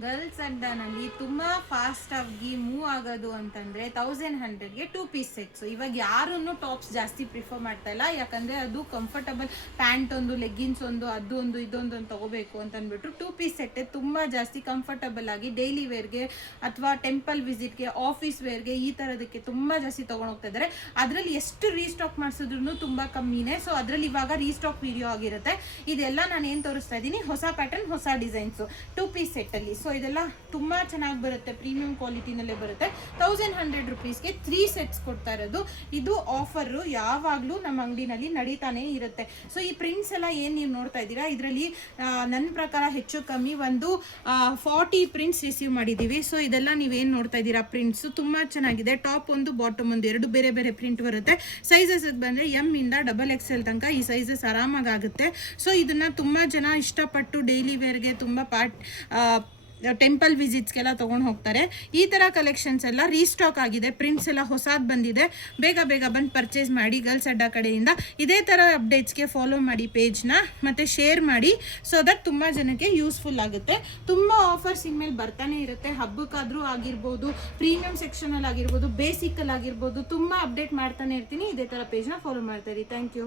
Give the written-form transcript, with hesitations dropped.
Girls ಅಡ್ಡಾನಲ್ಲಿ ತುಂಬಾ fast ಆಗಿ move ಆಗೋದು ಅಂತಂದ್ರೆ 1100ಗೆ 2 ಪೀಸ್ ಸೆಟ್ಸ್. ಇವಾಗ ಯಾರನ್ನು ಟಾಪ್ಸ್ ಜಾಸ್ತಿ ಪ್ರಿಫರ್ ಮಾಡ್ತಾ ಇಲ್ಲ, ಯಾಕಂದ್ರೆ ಅದು ಕಂಫರ್ಟಬಲ್ ಪ್ಯಾಂಟ್ ಒಂದು, ಲೆಗ್ಗಿನ್ಸ್ ಒಂದು, ಅದು ಒಂದು ಇದೊಂದು ಅಂತ ತಗೋಬೇಕು ಅಂತ ಅಂದ್ಬಿಟ್ಟು 2 ಪೀಸ್ ಸೆಟ್ ತುಂಬಾ ಜಾಸ್ತಿ ಕಂಫರ್ಟಬಲ್ ಆಗಿ ಡೈಲಿ ವೇರ್ಗೆ ಅಥವಾ ಟೆಂಪಲ್ ವಿಸಿಟ್ಗೆ, ಆಫೀಸ್ ವೇರ್ಗೆ ಈ ತರದಕ್ಕೆ ತುಂಬಾ ಜಾಸ್ತಿ ತಗೊಂಡು ಹೋಗ್ತಾ ಇದ್ದಾರೆ. ಅದರಲ್ಲಿ ಎಷ್ಟು ರೀಸ್ಟಾಕ್ ಮಾಡಿಸಿದ್ರು ತುಂಬಾ ಕಮ್ಮಿನೇ. ಸೊ ಅದರಲ್ಲಿ ಇವಾಗ ರೀಸ್ಟಾಕ್ ವಿಡಿಯೋ ಆಗಿರುತ್ತೆ. ಇದೆಲ್ಲ ನಾನು ಏನು ತೋರಿಸ್ತಾ ಇದ್ದೀನಿ, ಹೊಸ ಪ್ಯಾಟರ್ನ್, ಹೊಸ ಡಿಸೈನ್ಸ್ 2 ಪೀಸ್ ಸೆಟ್ ಅಲ್ಲಿ. ಸೊ ಇದೆಲ್ಲ ತುಂಬಾ ಚೆನ್ನಾಗಿ ಬರುತ್ತೆ, ಪ್ರೀಮಿಯಂ ಕ್ವಾಲಿಟಿನಲ್ಲೇ ಬರುತ್ತೆ. 1100 ರುಪೀಸ್ಗೆ 3 ಸೆಟ್ಸ್ ಕೊಡ್ತಾ ಇರೋದು. ಇದು ಆಫರ್ ಯಾವಾಗಲೂ ನಮ್ಮ ಅಂಗಡಿನಲ್ಲಿ ನಡೀತಾನೆ ಇರುತ್ತೆ. ಸೊ ಈ ಪ್ರಿಂಟ್ಸ್ ಎಲ್ಲ ಏನು ನೀವು ನೋಡ್ತಾ ಇದ್ದೀರಾ, ಇದರಲ್ಲಿ ನನ್ನ ಪ್ರಕಾರ ಹೆಚ್ಚು ಕಮ್ಮಿ ಒಂದು 40 ಪ್ರಿಂಟ್ಸ್ ರಿಸೀವ್ ಮಾಡಿದ್ದೀವಿ. ಸೊ ಇದೆಲ್ಲ ನೀವೇನು ನೋಡ್ತಾ ಇದ್ದೀರಾ ಪ್ರಿಂಟ್ಸ್ ತುಂಬಾ ಚೆನ್ನಾಗಿದೆ. ಟಾಪ್ ಒಂದು, ಬಾಟಮ್ ಒಂದು, ಎರಡು ಬೇರೆ ಬೇರೆ ಪ್ರಿಂಟ್ ಬರುತ್ತೆ. ಸೈಜಸ್ ಬಂದರೆ ಎಮ್ ಇಂದ XXL ತನಕ ಈ ಸೈಜಸ್ ಆರಾಮಾಗಿ ಆಗುತ್ತೆ. ಸೊ ಇದನ್ನ ತುಂಬಾ ಜನ ಇಷ್ಟಪಟ್ಟು ಡೈಲಿ ವೇರ್ಗೆ ತುಂಬಾ ಟೆಂಪಲ್ ವಿಸಿಟ್ಸ್ಗೆಲ್ಲ ತೊಗೊಂಡು ಹೋಗ್ತಾರೆ. ಈ ಥರ ಕಲೆಕ್ಷನ್ಸ್ ಎಲ್ಲ ರೀಸ್ಟಾಕ್ ಆಗಿದೆ, ಪ್ರಿಂಟ್ಸ್ ಎಲ್ಲ ಹೊಸದು ಬಂದಿದೆ. ಬೇಗ ಬೇಗ ಬಂದು ಪರ್ಚೇಸ್ ಮಾಡಿ ಗರ್ಲ್ಸ್ ಅಡ್ಡಾ ಕಡೆಯಿಂದ. ಇದೇ ಥರ ಅಪ್ಡೇಟ್ಸ್ಗೆ ಫಾಲೋ ಮಾಡಿ ಪೇಜ್ನ, ಮತ್ತು ಶೇರ್ ಮಾಡಿ, ಸೊ ದಟ್ ತುಂಬ ಜನಕ್ಕೆ ಯೂಸ್ಫುಲ್ ಆಗುತ್ತೆ. ತುಂಬ ಆಫರ್ಸ್ ಇನ್ಮೇಲೆ ಬರ್ತಾನೆ ಇರುತ್ತೆ. ಹಬ್ಬಕ್ಕಾದರೂ ಆಗಿರ್ಬೋದು, ಪ್ರೀಮಿಯಂ ಸೆಕ್ಷನಲ್ಲಿ ಆಗಿರ್ಬೋದು, ಬೇಸಿಕಲ್ಲಿ ಆಗಿರ್ಬೋದು, ತುಂಬ ಅಪ್ಡೇಟ್ ಮಾಡ್ತಾನೆ ಇರ್ತೀನಿ. ಇದೇ ಥರ ಪೇಜ್ನ ಫಾಲೋ ಮಾಡ್ತಾ ಇರಿ. Thank you.